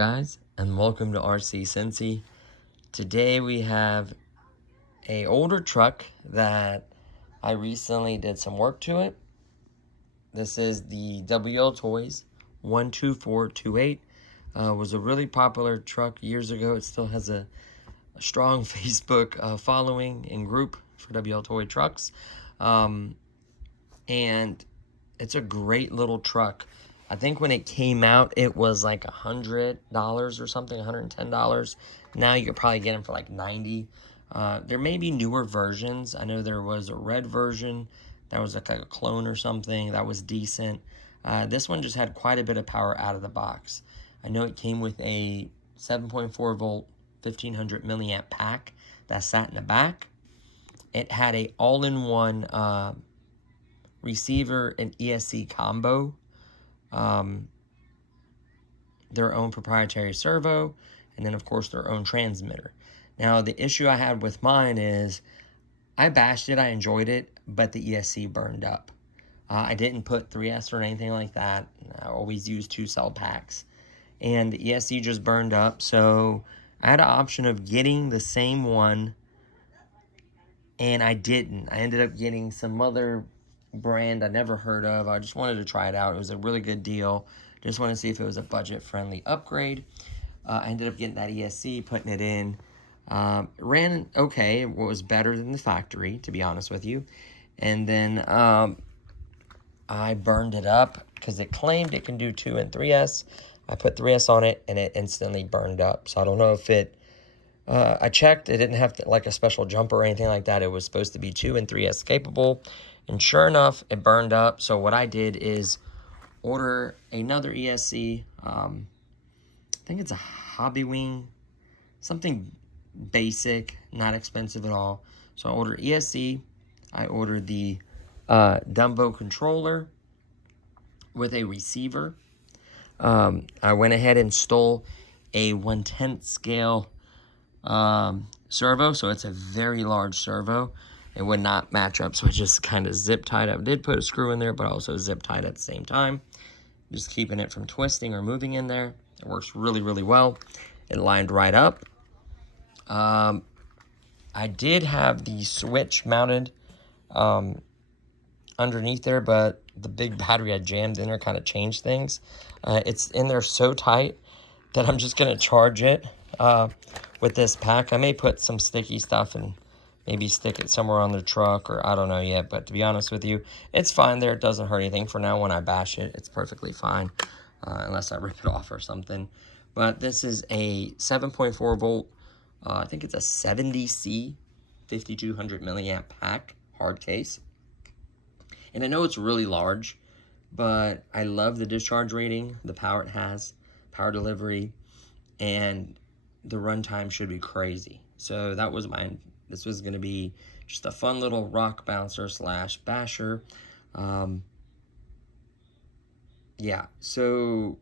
guys, and welcome to RC Cincy. Today we have a older truck that I recently did some work to it. This is the WLtoys 12428. Was a really popular truck years ago. It still has a strong Facebook following and group for WLtoy trucks. And it's a great little truck. I think when it came out, it was like $100 or something, $110. Now you could probably get them for like $90. There may be newer versions. I know there was a red version that was like a clone or something that was decent. This one just had quite a bit of power out of the box. I know it came with a 7.4 volt 1500 milliamp pack that sat in the back. It had a all-in-one receiver and ESC combo, their own proprietary servo, and then of course their own transmitter. Now the issue I had with mine is I bashed it, I enjoyed it, but the ESC burned up. I didn't put 3S or anything like that. I always use 2-cell packs, and the ESC just burned up. So I had an option of getting the same one, and I didn't. I ended up getting some other brand I never heard of. I just wanted to try it out. It was a really good deal. Just wanted to see if it was a budget-friendly upgrade. I ended up getting that ESC, putting it in. It ran okay. It was better than the factory, to be honest with you. And then I burned it up because it claimed it can do 2 and 3S. I put 3S on it, and it instantly burned up. So I don't know if it... I checked. It didn't have like a special jumper or anything like that. It was supposed to be 2 and 3S capable. And sure enough, it burned up. So what I did is order another ESC. I think it's a Hobby Wing. Something basic, not expensive at all. So I ordered ESC. I ordered the Dumbo controller with a receiver. I went ahead and stole a 1/10 scale servo. So it's a very large servo. It would not match up, so I just kind of zip tied up. I did put a screw in there, but also zip tied at the same time, just keeping it from twisting or moving in there. It works really, really well. It lined right up. I did have the switch mounted underneath there, but the big battery I jammed in there kind of changed things. It's in there so tight that I'm just going to charge it with this pack. I may put some sticky stuff and maybe stick it somewhere on the truck, or I don't know yet. But to be honest with you, it's fine there. It doesn't hurt anything. For now, when I bash it, it's perfectly fine, unless I rip it off or something. But this is a 7.4 volt, I think it's a 70C 5200 milliamp pack, hard case. And I know it's really large, but I love the discharge rating, the power it has, power delivery, and the runtime should be crazy. So that was mine. This was going to be just a fun little rock bouncer slash basher. Yeah, so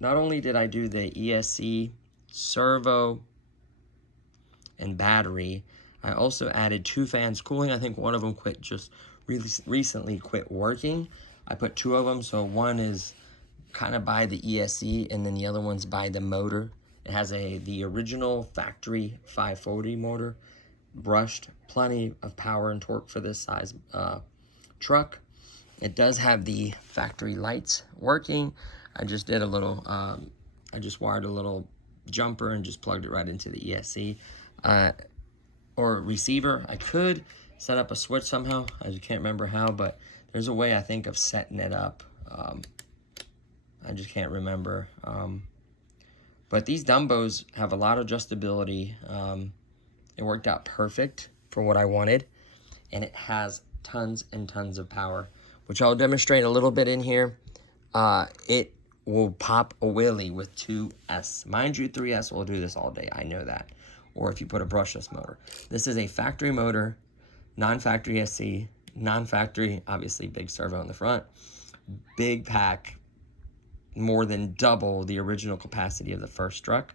not only did I do the ESC, servo, and battery, I also added 2 fans cooling. I think one of them recently quit working. I put 2 of them, so one is kind of by the ESC, and then the other one's by the motor. It has the original factory 540 motor, brushed, plenty of power and torque for this size truck. It does have the factory lights working. I just did a little, I just wired a little jumper and just plugged it right into the ESC or receiver. I could set up a switch somehow. I just can't remember how, but there's a way I think of setting it up. I just can't remember. But these Dumbos have a lot of adjustability. It worked out perfect for what I wanted, and it has tons and tons of power, which I'll demonstrate a little bit in here. It will pop a wheelie with 2S. Mind you, 3S will do this all day, I know that. Or if you put a brushless motor. This is a factory motor, non-factory SC, non-factory, obviously big servo in the front, big pack, more than double the original capacity of the first truck.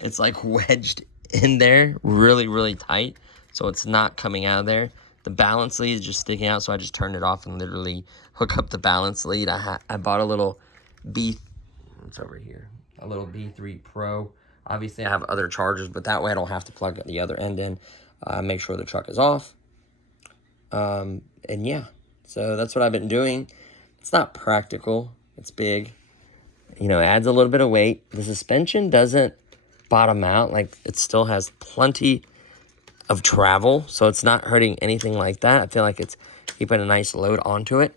It's like wedged in there really, really tight, so it's not coming out of there. The balance lead is just sticking out, so I just turned it off and literally hook up the balance lead. I bought a little it's over here, a little B3 Pro. Obviously, I have other chargers, but that way I don't have to plug the other end in. Make sure the truck is off. And yeah, so that's what I've been doing. It's not practical. It's big. You know, it adds a little bit of weight. The suspension doesn't bottom out. Like, it still has plenty of travel, so it's not hurting anything like that. I feel like it's keeping a nice load onto it.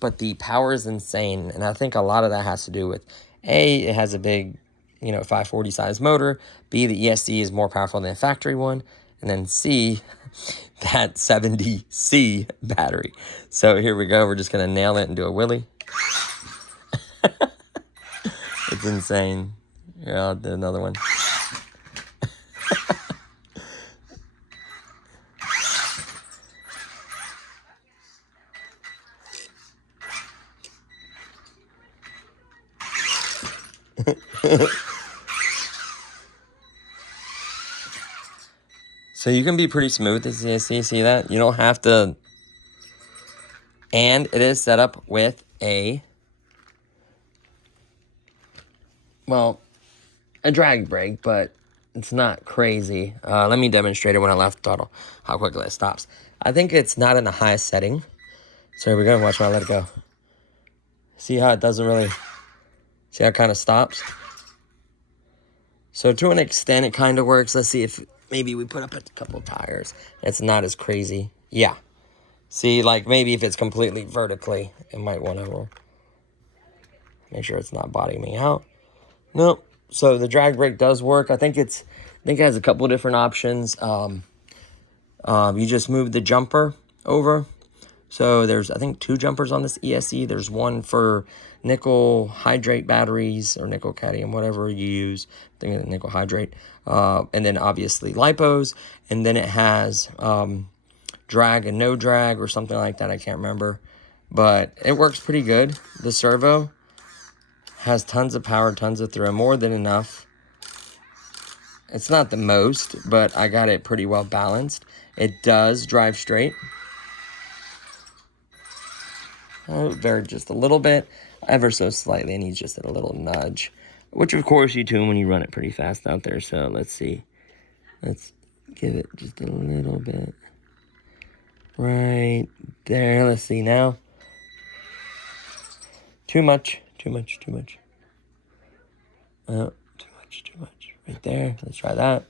But the power is insane, and I think a lot of that has to do with, A, it has a big, you know, 540 size motor. B, the ESC is more powerful than the factory one. And then C, that 70C battery. So here we go. We're just going to nail it and do a wheelie. It's insane. Here, I'll do another one. So you can be pretty smooth with the CSC, see that? You don't have to, and it is set up with a, well, a drag brake, but it's not crazy. Let me demonstrate it when I left throttle, how quickly it stops. I think it's not in the highest setting. So here we go, watch when I let it go. See how it doesn't really, see how it kind of stops? So to an extent, it kind of works. Let's see if maybe we put up a couple of tires. It's not as crazy. Yeah. See, like maybe if it's completely vertically, it might want to make sure it's not bottoming out. Nope. So the drag brake does work. I think it has a couple of different options. You just move the jumper over. So there's, I think, 2 jumpers on this ESC. There's one for nickel hydrate batteries or nickel cadmium, whatever you use. I think it's nickel hydrate. And then obviously lipos. And then it has drag and no drag or something like that. I can't remember. But it works pretty good. The servo has tons of power, tons of throw, more than enough. It's not the most, but I got it pretty well balanced. It does drive straight. Very just a little bit, ever so slightly. It needs just a little nudge, which of course you tune when you run it pretty fast out there. So let's see. Let's give it just a little bit. Right there. Let's see now. Too much. Too much. Too much. Too much. Too much. Right there. Let's try that.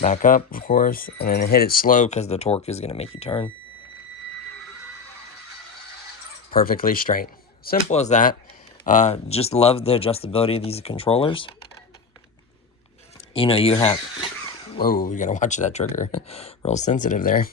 Back up, of course, and then hit it slow because the torque is going to make you turn. Perfectly straight. Simple as that. Just love the adjustability of these controllers. You know, you have, whoa, you gotta watch that trigger. Real sensitive there.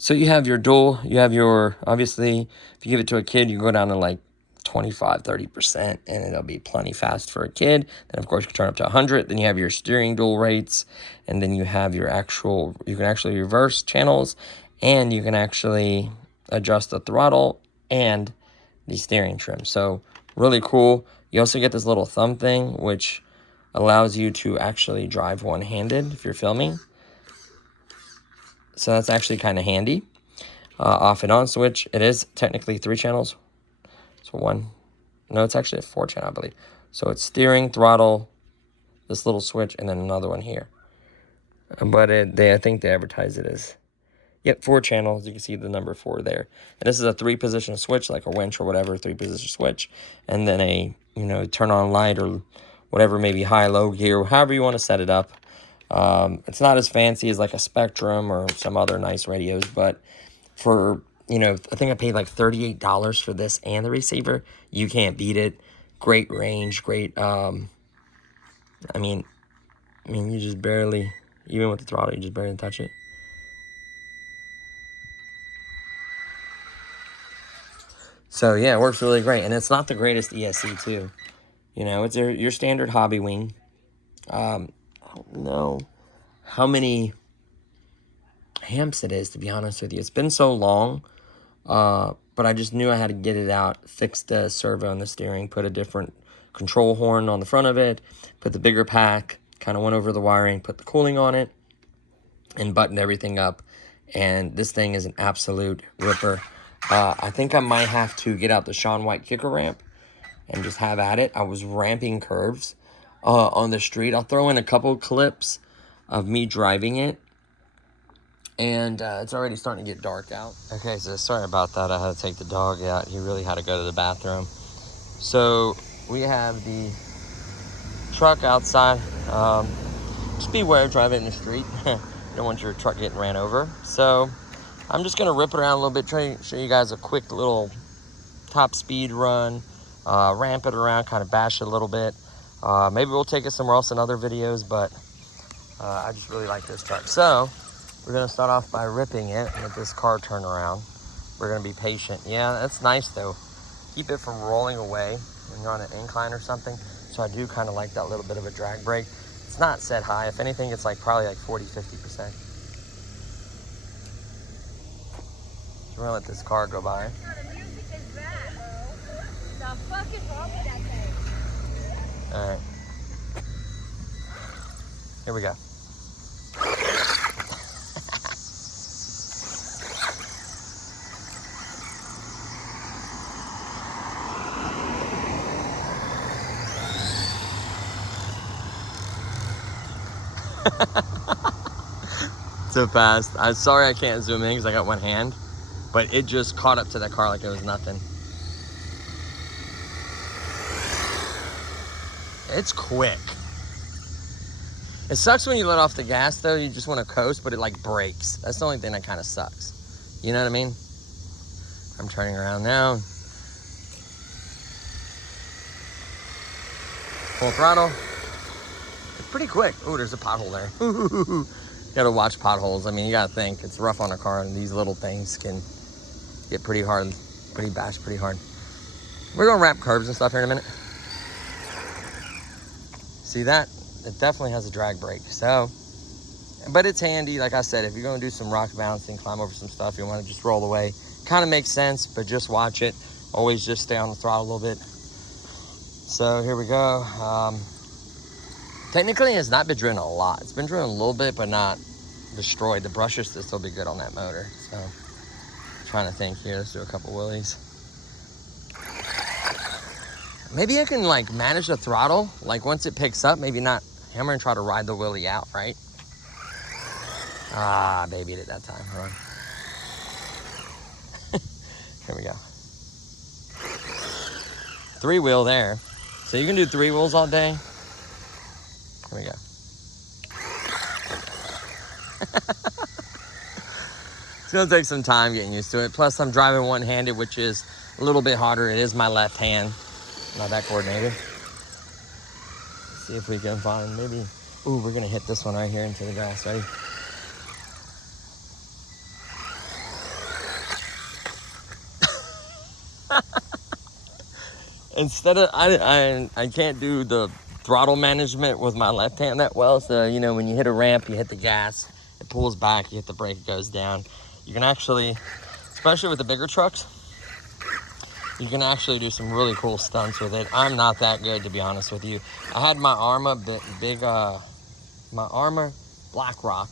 So you have your dual, you have your, obviously, if you give it to a kid, you go down to like 25, 30%, and it'll be plenty fast for a kid. Then, of course, you can turn up to 100. Then you have your steering dual rates, and then you have your actual, you can actually reverse channels, and you can actually adjust the throttle and the steering trim. So really cool. You also get this little thumb thing, which allows you to actually drive one-handed if you're filming. So that's actually kind of handy. Off and on switch. It is technically 3 channels. So one, no, it's actually a 4 channel, I believe. So it's steering, throttle, this little switch, and then another one here. But I think they advertise it as, yep, 4 channels. You can see the number 4 there. And this is a 3-position switch, like a winch or whatever, 3-position switch. And then a, you know, turn on light or whatever, maybe high, low gear, however you want to set it up. It's not as fancy as like a Spectrum or some other nice radios, but for, you know, I think I paid like $38 for this and the receiver. You can't beat it. Great range, great, I mean, you just barely, even with the throttle, you just barely touch it. So yeah, it works really great, and it's not the greatest ESC too. You know, it's your standard hobby wing. I don't know how many amps it is, to be honest with you. It's been so long, but I just knew I had to get it out, fix the servo and the steering, put a different control horn on the front of it, put the bigger pack, kind of went over the wiring, put the cooling on it, and buttoned everything up. And this thing is an absolute ripper. I think I might have to get out the Shawn White kicker ramp and just have at it. I was ramping curves on the street. I'll throw in a couple clips of me driving it. And it's already starting to get dark out. Okay, so sorry about that. I had to take the dog out. He really had to go to the bathroom. So we have the truck outside. Just beware driving in the street. You don't want your truck getting ran over. So I'm just gonna rip it around a little bit, try to show you guys a quick little top speed run, ramp it around, kind of bash it a little bit. Maybe we'll take it somewhere else in other videos, but I just really like this truck. So we're gonna start off by ripping it with this car turnaround. We're gonna be patient. Yeah, that's nice though. Keep it from rolling away when you're on an incline or something. So I do kind of like that little bit of a drag brake. It's not set high. If anything, it's like probably like 40–50%. We're gonna let this car go by. The music is bad, bro. The fuck is wrong with that thing? All right. Here we go. So fast. I'm sorry I can't zoom in because I got one hand, but it just caught up to that car like it was nothing. It's quick. It sucks when you let off the gas though. You just want to coast, but it like brakes. That's the only thing that kind of sucks. You know what I mean? I'm turning around now. Full throttle. It's pretty quick. Oh, there's a pothole there. You gotta watch potholes. I mean, you gotta think it's rough on a car, and these little things can get pretty hard, pretty hard. We're gonna wrap curves and stuff here in a minute. See that? It definitely has a drag brake. So, but it's handy. Like I said, if you're gonna do some rock bouncing, climb over some stuff, you wanna just roll away. Kind of makes sense, but just watch it. Always just stay on the throttle a little bit. So here we go. Technically, it's not been driven a lot. It's been driven a little bit, but not destroyed. The brushes should still be good on that motor. So, trying to think here. Let's do a couple wheelies. Maybe I can like manage the throttle. Like once it picks up, maybe not hammer and try to ride the wheelie out, right? Ah, babied it that time. Hold on. Here we go. 3-wheel there. So you can do 3 wheels all day. Here we go. It's gonna take some time getting used to it. Plus I'm driving one-handed, which is a little bit harder. It is my left hand. Not that coordinated. Let's see if we can find maybe, ooh, we're gonna hit this one right here into the grass. Ready? Instead of, I can't do the throttle management with my left hand that well. So, you know, when you hit a ramp, you hit the gas, it pulls back, you hit the brake, it goes down. You can actually, especially with the bigger trucks, you can actually do some really cool stunts with it. I'm not that good, to be honest with you. I had my Arma my Arma Black Rock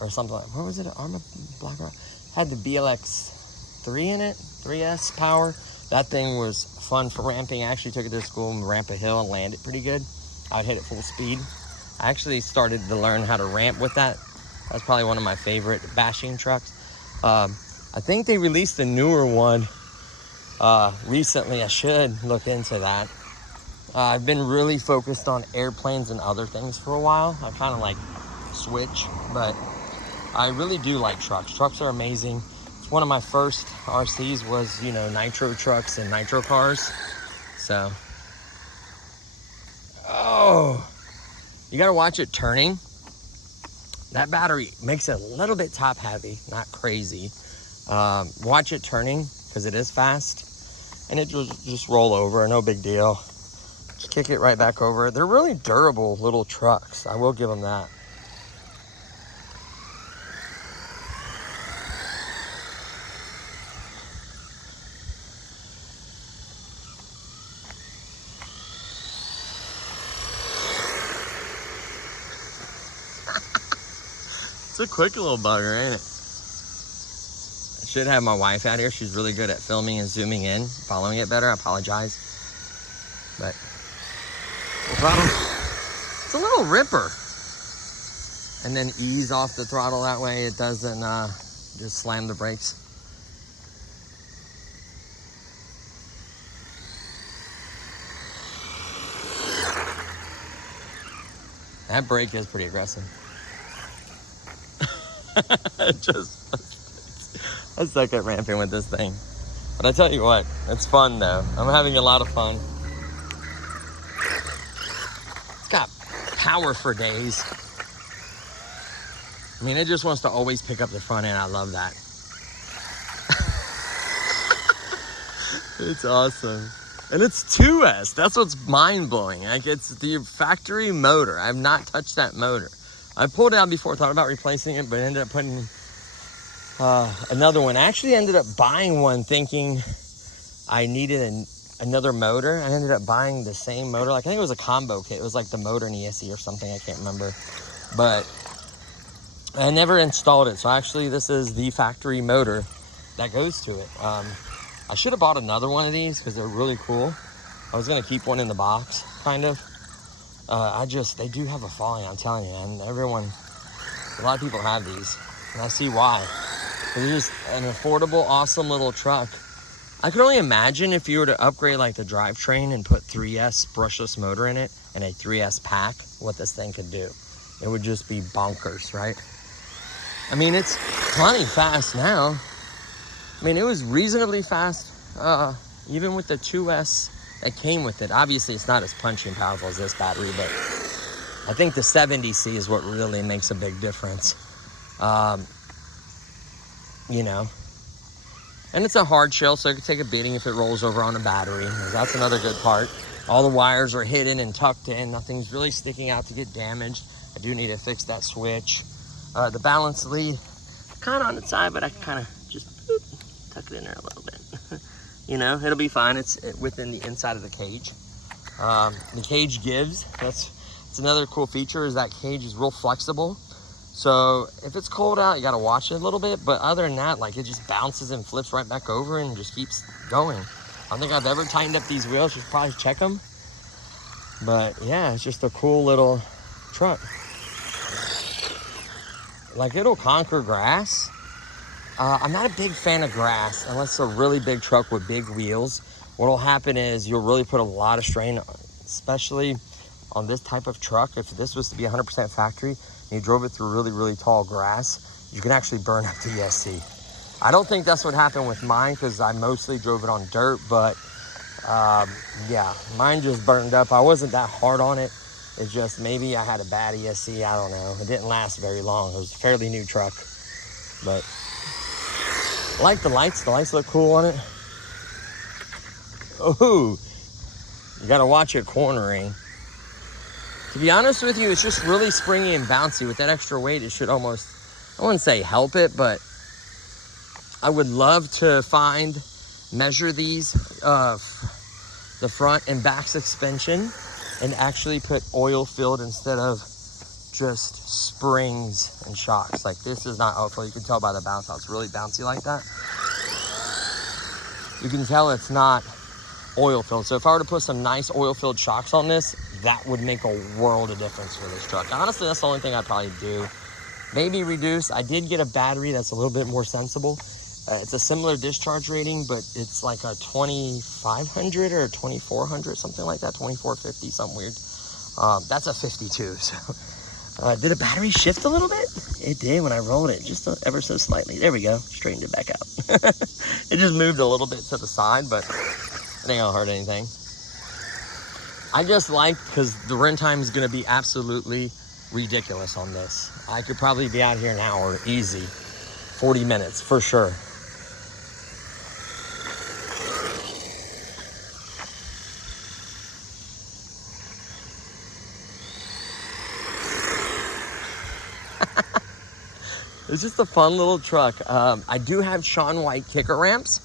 or something like, what was it? Arma Black Rock? Had the BLX 3 in it, 3S power. That thing was fun for ramping. I actually took it to school and ramp a hill and land it pretty good. I'd hit it full speed. I actually started to learn how to ramp with that. That's probably one of my favorite bashing trucks. I think they released a newer one recently. I should look into that. I've been really focused on airplanes and other things for a while. I kind of like switch, but I really do like trucks. Trucks are amazing. One of my first RCs was, you know, nitro trucks and nitro cars. So, oh, you gotta watch it turning. That battery makes it a little bit top heavy, not crazy. Watch it turning because it is fast, and it just roll over, no big deal. Just kick it right back over. They're really durable little trucks. I will give them that. It's a quick little bugger, ain't it? should have my wife out here. She's really good at filming and zooming in, following it better. I apologize. But the throttle, it's a little ripper. And then ease off the throttle that way. It doesn't just slam the brakes. That brake is pretty aggressive. Just I suck at ramping with this thing. But I tell you what, it's fun though. I'm having a lot of fun. It's got power for days. I mean, it just wants to always pick up the front end. I love that. It's awesome. And it's 2S. That's what's mind-blowing. Like, it's the factory motor. I've not touched that motor. I pulled it out before, thought about replacing it, but ended up putting another one. I actually ended up buying one thinking I needed another motor. I ended up buying the same motor. Like, I think it was a combo kit. It was like the motor and ESC or something. I can't remember. But I never installed it. So actually, this is the factory motor that goes to it. I should have bought another one of these because they're really cool. I was going to keep one in the box, kind of. They do have a following, I'm telling you, and a lot of people have these, and I see why. They're just an affordable, awesome little truck. I could only imagine if you were to upgrade like the drivetrain and put 3S brushless motor in it and a 3S pack, what this thing could do. It would just be bonkers, right? I mean, it's plenty fast now. I mean, it was reasonably fast, even with the 2S that came with it. Obviously, it's not as punchy and powerful as this battery, but I think the 70C is what really makes a big difference. You know, and it's a hard shell, so it could take a beating if it rolls over on a battery. That's another good part. All the wires are hidden and tucked in. Nothing's really sticking out to get damaged. I do need to fix that switch. The balance lead, kind of on its side, but I can kind of just tuck it in there a little bit. You know, it'll be fine. It's within the inside of the cage. The cage gives. That's another cool feature, is that cage is real flexible. So if it's cold out, you got to watch it a little bit. But other than that, like, it just bounces and flips right back over and just keeps going. I don't think I've ever tightened up these wheels. Should probably check them. But yeah, it's just a cool little truck. Like, it'll conquer grass. I'm not a big fan of grass unless it's a really big truck with big wheels. What'll happen is you'll really put a lot of strain, especially on this type of truck. If this was to be 100% factory and you drove it through really, really tall grass, you can actually burn up the ESC. I don't think that's what happened with mine because I mostly drove it on dirt, but yeah, mine just burned up. I wasn't that hard on it. It's just maybe I had a bad ESC. I don't know. It didn't last very long. It was a fairly new truck, but I like the lights. The lights look cool on it. Oh, you got to watch it cornering. To be honest with you, it's just really springy and bouncy. With that extra weight, it should almost, I wouldn't say help it, but I would love to measure these, the front and back suspension, and actually put oil filled instead of just springs and shocks. Like, this is not oil filled. You can tell by the bounce how it's really bouncy like that. You can tell it's not oil filled. So if I were to put some nice oil filled shocks on this, that would make a world of difference for this truck. Honestly, that's the only thing I'd probably do. Maybe reduce. I did get a battery that's a little bit more sensible. It's a similar discharge rating, but it's like a 2500 or 2400, something like that, 2450, something weird. That's a 52. So did a battery shift a little bit? It did when I rolled it, just ever so slightly. There we go, straightened it back out. It just moved a little bit to the side, but it ain't gonna hurt anything. I just like, because the run time is gonna be absolutely ridiculous on this. I could probably be out here an hour, easy. 40 minutes, for sure. It's just a fun little truck. I do have Shawn White kicker ramps.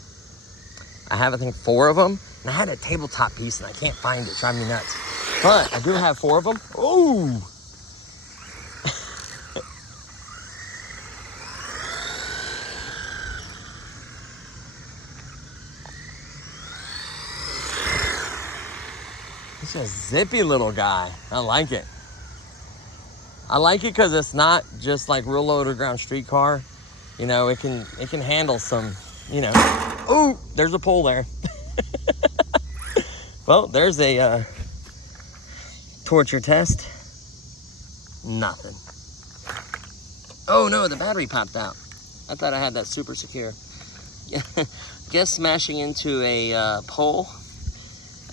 I have, I think, 4 of them. And I had a tabletop piece and I can't find it. Drive me nuts. But I do have 4 of them. Ooh! It's a zippy little guy. I like it. I like it because it's not just like real low to ground street car. You know, it can handle some, you know. Oh, there's a pole there. Well, there's a torture test. Nothing. Oh no, the battery popped out. I thought I had that super secure. Guess smashing into a pole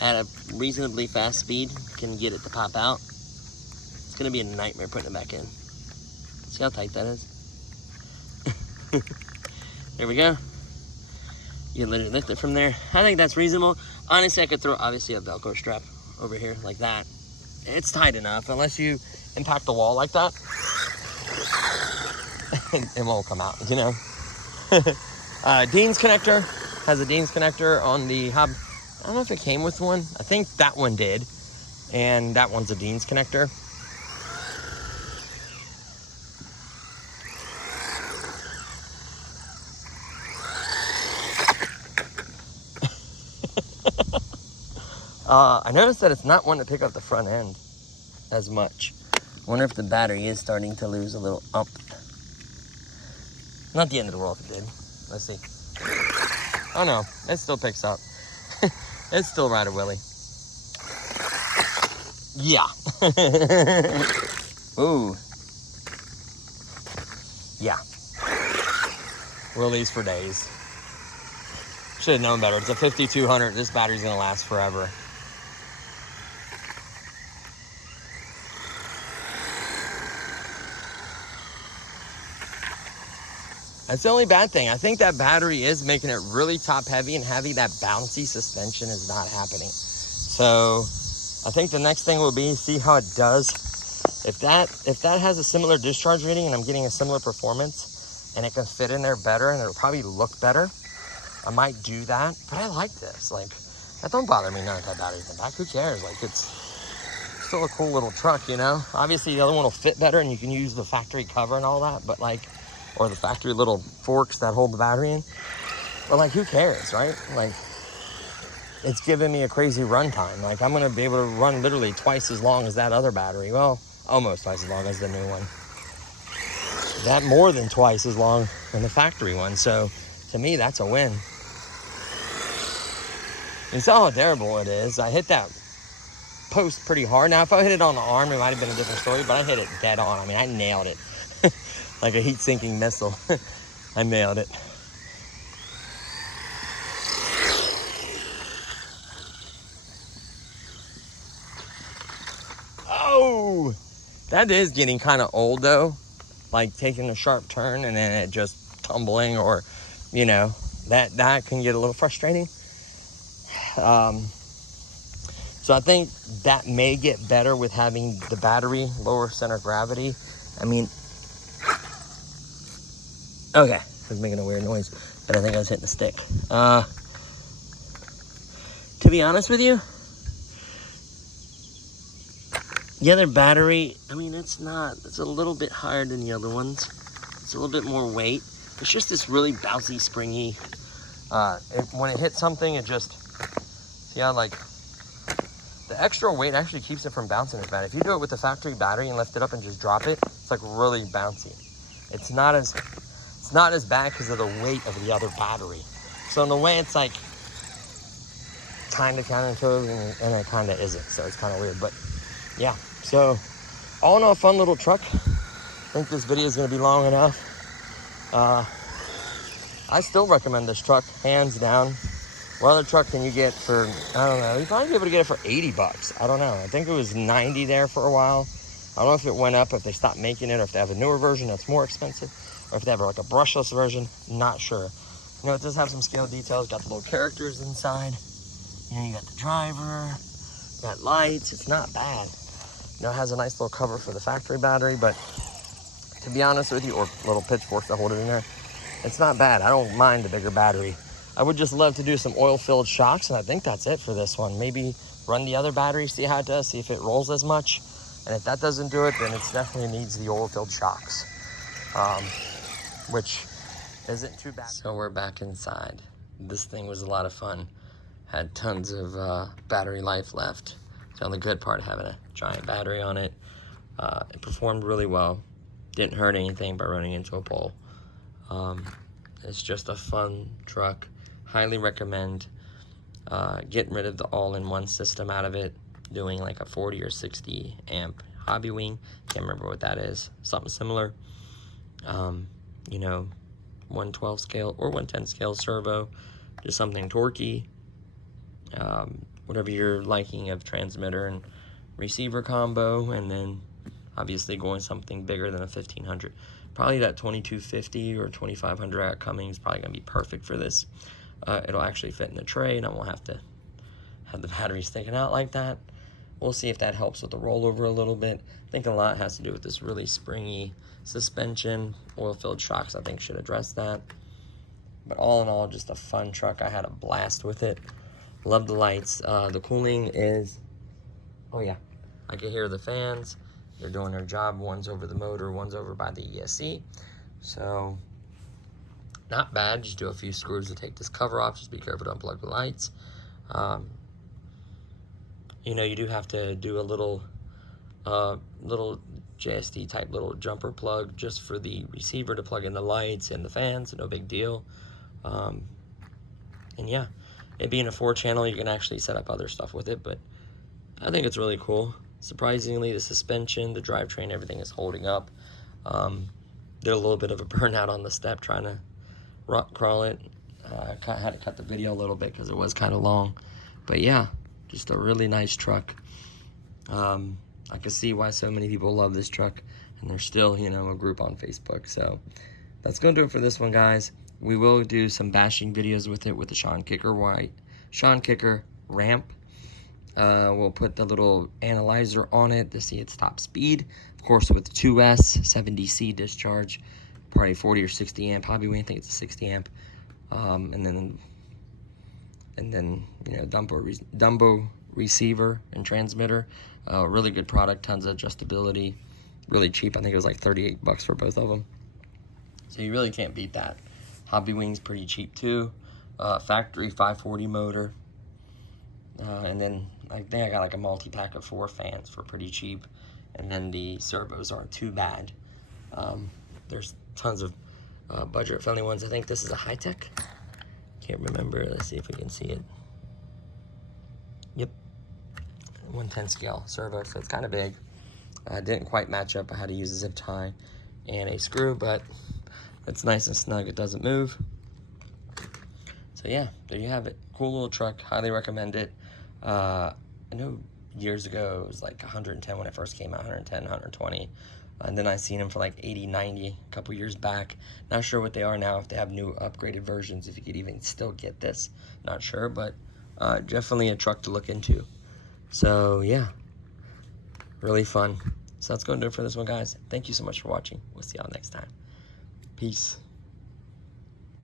at a reasonably fast speed can get it to pop out. It's gonna be a nightmare putting it back in. See how tight that is? There we go. You literally lift it from there. I think that's reasonable. Honestly, I could throw obviously a Velcro strap over here like that. It's tight enough, unless you impact the wall like that. It won't come out, you know. Dean's connector has a Dean's connector on the hub. I don't know if it came with one. I think that one did, and that one's a Dean's connector. I noticed that it's not one to pick up the front end as much. I wonder if the battery is starting to lose a little umph. Not the end of the world if it did. Let's see. Oh no, it still picks up. It's still right a willy. Yeah. Ooh. Yeah. Willies for days. Should have known better. It's a 5200. This battery's gonna last forever. That's the only bad thing. I think that battery is making it really top heavy and heavy. That bouncy suspension is not happening. So I think the next thing will be see how it does. If that has a similar discharge rating and I'm getting a similar performance and it can fit in there better and it'll probably look better, I might do that. But I like this. Like, that don't bother me none of that battery in the back. Who cares? Like, it's still a cool little truck, you know? Obviously the other one will fit better and you can use the factory cover and all that, but like, or the factory little forks that hold the battery in. But like, who cares, right? Like, it's giving me a crazy runtime. Like, I'm gonna be able to run literally twice as long as that other battery. Well, almost twice as long as the new one. That more than twice as long than the factory one. So to me, that's a win. You saw how terrible it is. I hit that post pretty hard. Now, if I hit it on the arm, it might have been a different story, but I hit it dead on. I mean, I nailed it. Like a heat-sinking missile. I nailed it. Oh! That is getting kind of old, though. Like taking a sharp turn and then it just tumbling, or, you know, that can get a little frustrating. So I think that may get better with having the battery lower center of gravity. I mean, okay, I was making a weird noise, but I think I was hitting the stick. To be honest with you, the other battery, I mean, it's a little bit higher than the other ones. It's a little bit more weight. It's just this really bouncy, springy. When it hits something, it just, see how like, the extra weight actually keeps it from bouncing as bad. If you do it with the factory battery and lift it up and just drop it, it's like really bouncy. It's not as bad because of the weight of the other battery. So in a way, it's like kind of counterintuitive and it kind of isn't. So it's kind of weird, but yeah. So all in all, fun little truck. I think this video is going to be long enough. I still recommend this truck, hands down. What other truck can you get for, I don't know, you probably be able to get it for 80 bucks. I don't know. I think it was 90 there for a while. I don't know if it went up, if they stopped making it, or if they have a newer version that's more expensive, or if they have like a brushless version. Not sure. You know, it does have some scale details. Got the little characters inside. You know, you got the driver, got lights. It's not bad. You know, it has a nice little cover for the factory battery, but to be honest with you, or little pitchforks that hold it in there, it's not bad. I don't mind the bigger battery. I would just love to do some oil-filled shocks, and I think that's it for this one. Maybe run the other battery, see how it does, see if it rolls as much. And if that doesn't do it, then it definitely needs the oil-filled shocks, which isn't too bad. So we're back inside. This thing was a lot of fun. Had tons of battery life left. Found the good part of having a giant battery on it. It performed really well. Didn't hurt anything by running into a pole. It's just a fun truck. Highly recommend getting rid of the all-in-one system out of it, doing like a 40 or 60 amp hobby wing. Can't remember what that is. Something similar. You know, 112 scale or 110 scale servo, just something torquey. Whatever your liking of transmitter and receiver combo, and then obviously going something bigger than a 1500. Probably that 2250 or 2500 at Cummings is probably gonna be perfect for this. It'll actually fit in the tray, and I won't have to have the battery sticking out like that. We'll see if that helps with the rollover a little bit. I think a lot has to do with this really springy suspension. Oil-filled shocks, I think, should address that. But all in all, just a fun truck. I had a blast with it. Love the lights. The cooling is, oh yeah, I can hear the fans. They're doing their job. One's over the motor, one's over by the ESC. So, not bad. Just do a few screws to take this cover off. Just be careful to unplug the lights. You know, you do have to do a little JST type little jumper plug just for the receiver to plug in the lights and the fans. No big deal. And yeah, it being a 4-channel, you can actually set up other stuff with it, but I think it's really cool. Surprisingly, the suspension, the drivetrain, everything is holding up. Did a little bit of a burnout on the step trying to rock crawl it. I had to cut the video a little bit because it was kind of long. But yeah, just a really nice truck. I can see why so many people love this truck, and there's still, you know, a group on Facebook. So that's going to do it for this one, guys. We will do some bashing videos with it with the Shawn Kicker ramp. We'll put the little analyzer on it to see its top speed. Of course, with the 2S 7DC discharge, probably 40 or 60 amp hobby wing. I think it's a 60 amp. And then you know, Dumbo receiver and transmitter. Really good product, tons of adjustability, really cheap. I think it was like 38 bucks for both of them. So you really can't beat that. Hobby wing's pretty cheap too. Factory 540 motor. And then I think I got like a multi-pack of 4 fans for pretty cheap. And then the servos aren't too bad. There's tons of budget-friendly ones. I think this is a high-tech. Can't remember. Let's see if we can see it. Yep. 110 scale servo, so it's kind of big. Didn't quite match up. I had to use a zip tie and a screw, but it's nice and snug. It doesn't move. So yeah, there you have it. Cool little truck. Highly recommend it. I know years ago it was like 110 when it first came out, 110, 120. And then I seen them for like 80, 90 a couple years back. Not sure what they are now, if they have new upgraded versions, if you could even still get this. Not sure, but definitely a truck to look into. So yeah, really fun. So that's going to do it for this one, guys. Thank you so much for watching. We'll see y'all next time. Peace.